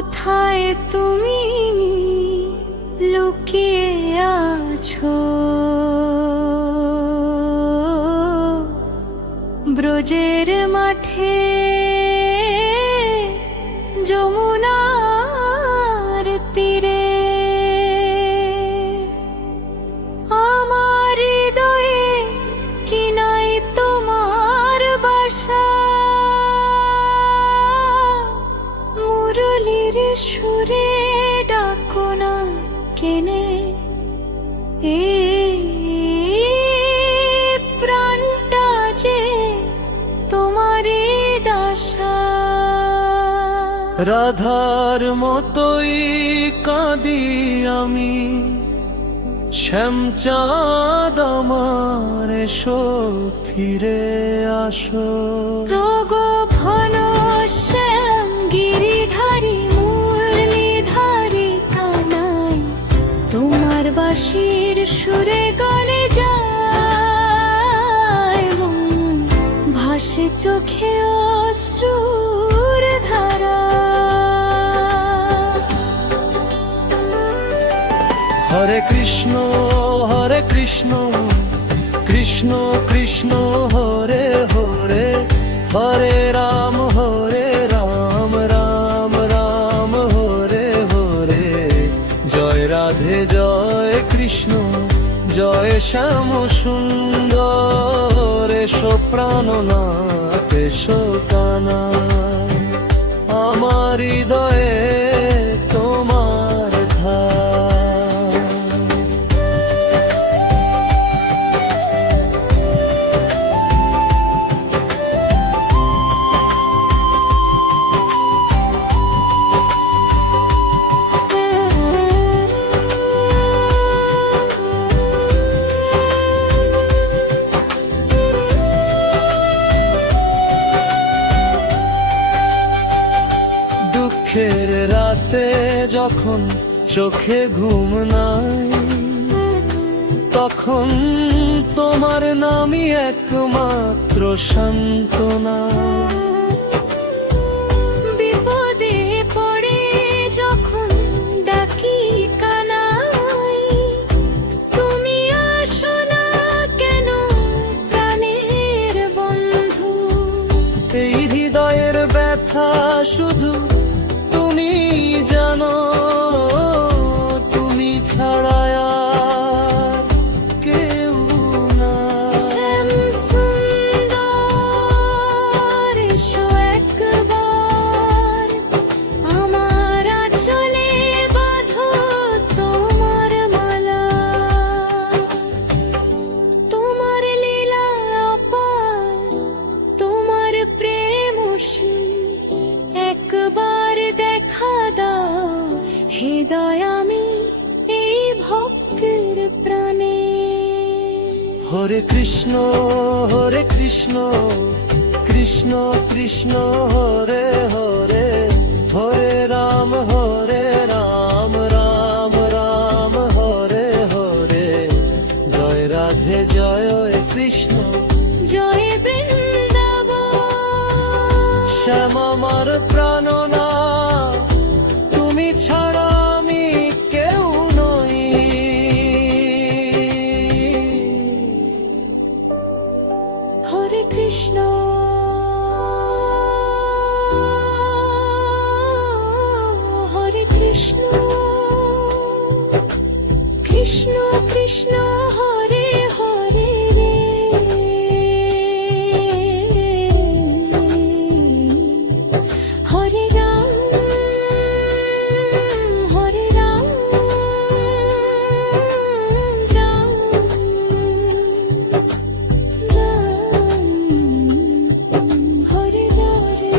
কোথায় তুমি লুকিয়ে আছো? ব্রজের মাঠে যমুনার তীরে আমার হৃদয়ে কি নাই তোমার বাসা? মুরলীর সুরে ডাকো না কেনে এই প্রাণটা যে তোমারই দাসা। রাধার মতোই কাঁদি আমি, শ্যামচাঁদ আমার এসো ফিরে আসো। প্রগভন শ্যাম গিরিধারী মুরলীধারী কানাই, তোমার বাঁশির সুরে গলে যায় মন, ভাসে চোখে অশ্রুর ধারা। হরে কৃষ্ণ কৃষ্ণ কৃষ্ণ হরে হরে, হরে রাম রাম রাম হরে হরে। জয় রাধে জয় কৃষ্ণ, জয় শ্যাম সুন্দর। এসো প্রাণনাথ এসো কানাই, আমার হৃদয়ে তোমার ধার। দুঃখের রাতে যখন চোখে ঘুম নাই, তখন তোমার নামই একমাত্র সান্ত্বনা। বিপদে পড়ে যখন ডাকি কানাই, তুমি আসো না কেন প্রাণের বন্ধু? এই হৃদয়ের ব্যথা শুধু তুমি জানো, তুমি ছাড়া আর কেউ না। শ্যাম সুন্দর এসো একবার, আমার আঁচলে বাঁধো তোমার মালা। তোমার লীলা অপার, তোমার প্রেম অসীম, একবার দেখা দাও হৃদয় আমি এই ভক্তের প্রাণে। হরে কৃষ্ণ কৃষ্ণ কৃষ্ণ হরে হরে, হরে রাম রাম রাম হরে হরে। জয় রাধে জয় কৃষ্ণ, জয় বৃন্দাবন। শ্যাম আমার প্রাণনা, তুমি ছাড়া আমি কেউ নই। হরে কৃষ্ণ হরে কৃষ্ণ, কৃষ্ণ কৃষ্ণ হরে হরে রে। হরে রাম রাম হরে হরে।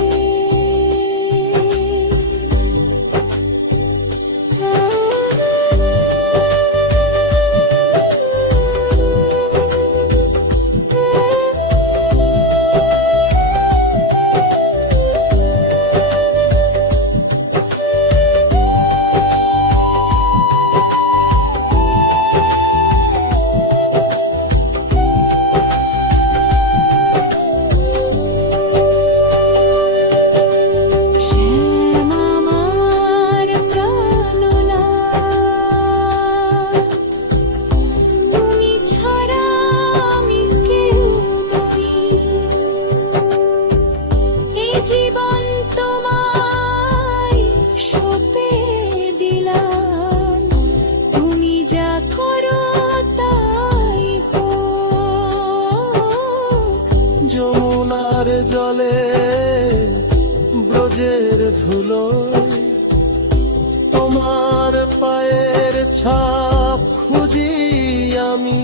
তোমার পায়ের ছাপ খুঁজি আমি